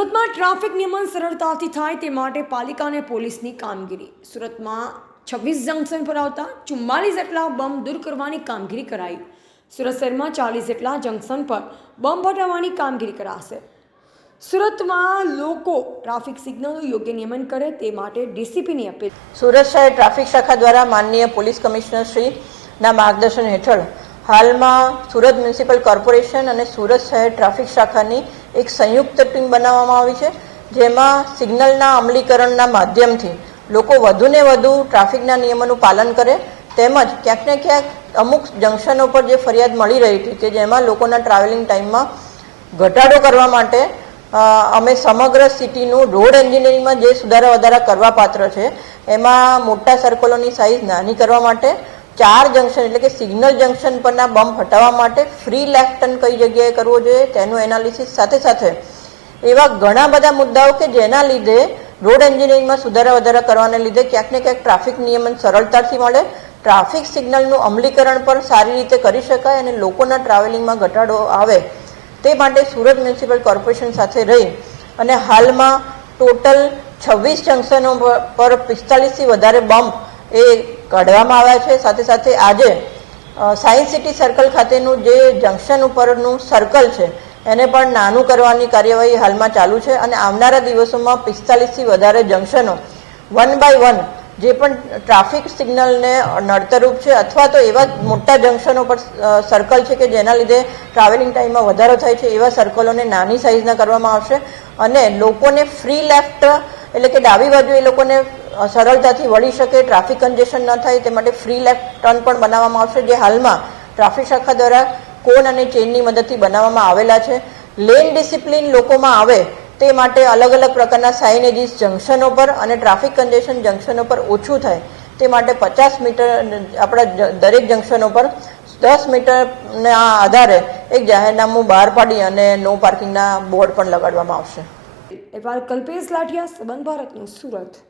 સુરતમાં ટ્રાફિક નિયમન સરળતાથી થાય તે માટે પાલિકા અને પોલીસની કામગીરી. સુરતમાં 26 જંકશન પર આવતા 44 જેટલા બમ દૂર કરવાની કામગીરી કરાઈ. સુરત શહેરમાં 40 જેટલા જંકશન પર બમ હટાવવાની કામગીરી કરાશે. સુરતમાં લોકો ટ્રાફિક સિગ્નલનું યોગ્ય નિયમન કરે તે માટે ડીસીપીની અપીલ. સુરત શહેર ટ્રાફિક શાખા દ્વારા માનનીય પોલીસ કમિશનર શ્રીના માર્ગદર્શન હેઠળ હાલમાં સુરત મ્યુનિસિપલ કોર્પોરેશન અને સુરત શહેર ટ્રાફિક શાખાની એક સંયુક્ત ટીમ બનાવવામાં આવી છે, જેમાં સિગ્નલના અમલીકરણના માધ્યમથી લોકો વધુને વધુ ટ્રાફિકના નિયમોનું પાલન કરે, તેમજ ક્યાંક ને ક્યાંક અમુક જંકશનો પર જે ફરિયાદ મળી રહી હતી કે જેમાં લોકોના ટ્રાવેલિંગ ટાઈમમાં ઘટાડો કરવા માટે અમે સમગ્ર સિટીનું રોડ એન્જિનિયરિંગમાં જે સુધારા વધારા કરવા પાત્ર છે એમાં મોટા સર્કલોની સાઇઝ નાની કરવા માટે 4 જંકશન એટલે કે સિગ્નલ જંકશન પરના બમ્પ હટાવવા માટે ફ્રી લેફ્ટ ટર્ન કઈ જગ્યાએ કરવો જોઈએ તેનું એનાલિસિસ સાથે સાથે એવા ઘણા બધા મુદ્દાઓ કે જેના લીધે રોડ એન્જિનિયરિંગમાં સુધારા વધારા કરવાને લીધે ક્યાંક ને ક્યાંક ટ્રાફિક નિયમન સરળતાથી મળે, ટ્રાફિક સિગ્નલનું અમલીકરણ પણ સારી રીતે કરી શકાય અને લોકોના ટ્રાવેલિંગમાં ઘટાડો આવે તે માટે સુરત મ્યુનિસિપલ કોર્પોરેશન સાથે રહી અને હાલમાં ટોટલ 26 જંકશનો પર 45થી વધારે બમ્પ એ કાઢવામાં આવ્યા છે. સાથે સાથે આજે સાયન્સ સિટી સર્કલ ખાતેનું જે જંકશન ઉપરનું સર્કલ છે એને પણ નાનું કરવાની કાર્યવાહી હાલમાં ચાલુ છે અને આવનારા દિવસોમાં 45થી વધારે જંકશનો 1 બાય 1 જે પણ ટ્રાફિક સિગ્નલને નડતરરૂપ છે અથવા તો એવા મોટા જંકશનો પર સર્કલ છે કે જેના લીધે ટ્રાવેલિંગ ટાઈમમાં વધારો થાય છે એવા સર્કલોને નાની સાઇઝના કરવામાં આવશે અને લોકોને ફ્રી લેફ્ટ એટલે કે ડાબી બાજુ એ લોકોને સરળતાથી વળી શકે, ટ્રાફિક કન્જેશન ન થાય તે માટે ફ્રી લેફ્ટ ટર્ન પણ બનાવવામાં આવશે, જે હાલમાં ટ્રાફિક શાખા દ્વારા કોન અને ચેનની મદદથી બનાવવામાં આવેલા છે. લેન ડિસિપ્લિન લોકોમાં આવે તે માટે અલગ અલગ પ્રકારના સાઇનેજીસ જંકશનો પર અને ટ્રાફિક કન્જેશન જંકશનો પર ઓછું થાય તે માટે 50 મીટર આપણા દરેક જંકશનો પર 10 મીટરના આધારે એક જાહેરનામું બહાર પાડી અને નો પાર્કિંગના બોર્ડ પણ લગાડવામાં આવશે. કલ્પેશ લાઠિયા, સંબંધ ભારત ન્યૂઝ, સુરત.